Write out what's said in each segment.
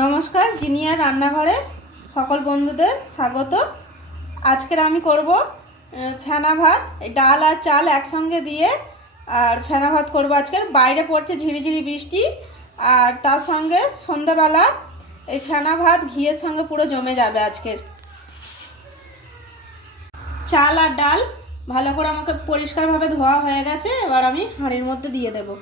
নমস্কার, জিনিয়া রান্নাঘরে সকল বন্ধুদের স্বাগত। আজকের আমি করব ফেনা ভাত, ডাল আর চাল একসঙ্গে দিয়ে আর ফেনা ভাত করব। আজকের বাইরে পড়ছে ঝিরিঝিরি বৃষ্টি, আর তার সঙ্গে সন্ধ্যাবেলা এই ফেনা ভাত ঘিয়ের সঙ্গে পুরো জমে যাবে। আজকের চাল আর ডাল ভালো করে আমাকে পরিষ্কারভাবে ধোয়া হয়ে গেছে, এবার আমি হাঁড়ির মধ্যে দিয়ে দেবো।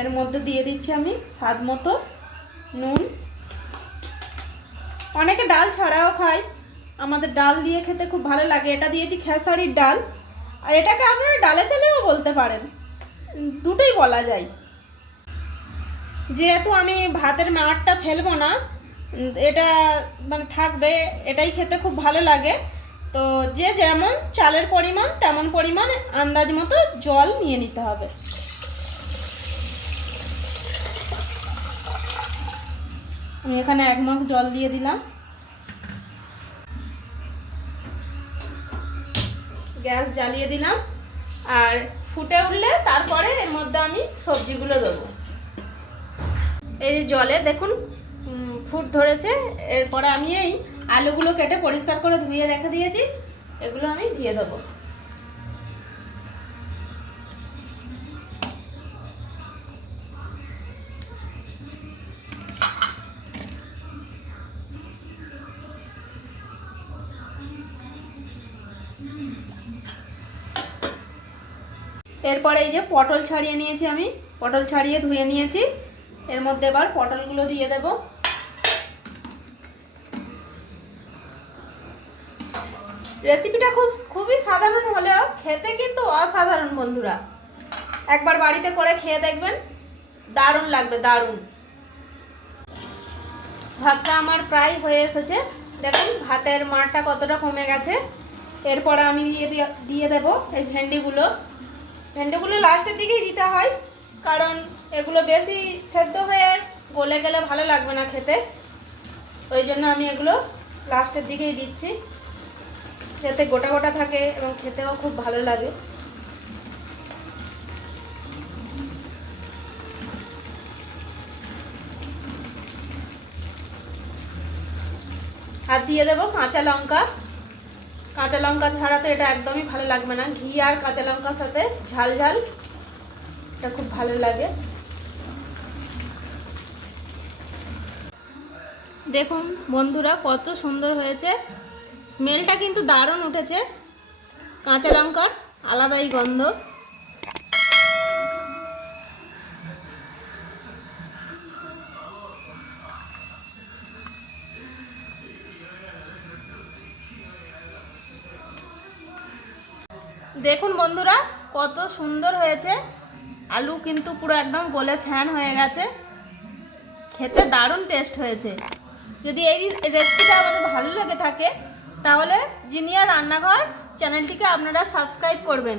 এর মধ্যে দিয়ে দিচ্ছি আমি স্বাদ মতো নুন। অনেকে ডাল ছাড়াও খায়, আমাদের ডাল দিয়ে খেতে খুব ভালো লাগে। এটা দিয়েছি খেসারির ডাল, আর এটাকে আপনারা ডালে চালেও বলতে পারেন, দুটোই বলা যায়। যেহেতু আমি ভাতের মাড়টা ফেলবো না, এটা মানে থাকবে, এটাই খেতে খুব ভালো লাগে। তো যে যেমন চালের পরিমাণ তেমন পরিমাণ আন্দাজ মতো জল নিয়ে নিতে হবে। আমি এখানে 1 মগ জল দিয়ে দিলাম। গ্যাস জ্বালিয়ে দিলাম, আর ফুটে উঠলে তারপরে এর মধ্যে আমি সবজিগুলো দেবো। এই জলে দেখুন ফুট ধরেছে। এরপরে আমি এই আলুগুলো কেটে পরিষ্কার করে ধুয়ে রেখে দিয়েছি, এগুলো আমি দিয়ে দেবো। এরপরে এই যে পটল ছাড়িয়ে নিয়েছি, আমি পটল ছাড়িয়ে ধুয়ে নিয়েছি। এর মধ্যে এবার পটলগুলো দিয়ে দেব। রেসিপিটা খুবই সাধারণ হলেও খেতে কিন্তু অসাধারণ বন্ধুরা। একবার বাড়িতে করে খেয়ে দেখবেন, দারুণ লাগবে, দারুণ। ভাতটা আমার প্রায় হয়ে এসেছে, দেখুন ভাতের মাড়টা কতটা কমে গেছে। এরপরে আমি দিয়ে দেব এই ভেন্ডিগুলো লাস্টের দিকেই দিতে হয়, কারণ এগুলো বেশি সেদ্ধ হয়ে গলে গেলে ভালো লাগবে না খেতে। ওই জন্য আমি এগুলো লাস্টের দিকেই দিচ্ছি, যাতে গোটা গোটা থাকে এবং খেতেও খুব ভালো লাগে। আর দিয়ে দেবো কাঁচা লঙ্কা। কাঁচা লঙ্কা ছাড়া তো এটা একদমই ভালো লাগবে না। ঘি আর কাঁচা লঙ্কার সাথে ঝাল ঝাল এটা খুব ভালো লাগে। দেখুন বন্ধুরা কত সুন্দর হয়েছে, স্মেলটা কিন্তু দারুণ উঠেছে। কাঁচা লঙ্কার আলাদাই গন্ধ। দেখুন বন্ধুরা কত সুন্দর হয়েছে, আলু কিন্তু পুরো একদম গলে ফ্যান হয়ে গেছে। খেতে দারুণ টেস্ট হয়েছে। যদি এই রেসিপিটা আমাদের ভালো লেগে থাকে তাহলে জিনিয়া রান্নাঘর চ্যানেলটিকে আপনারা সাবস্ক্রাইব করবেন।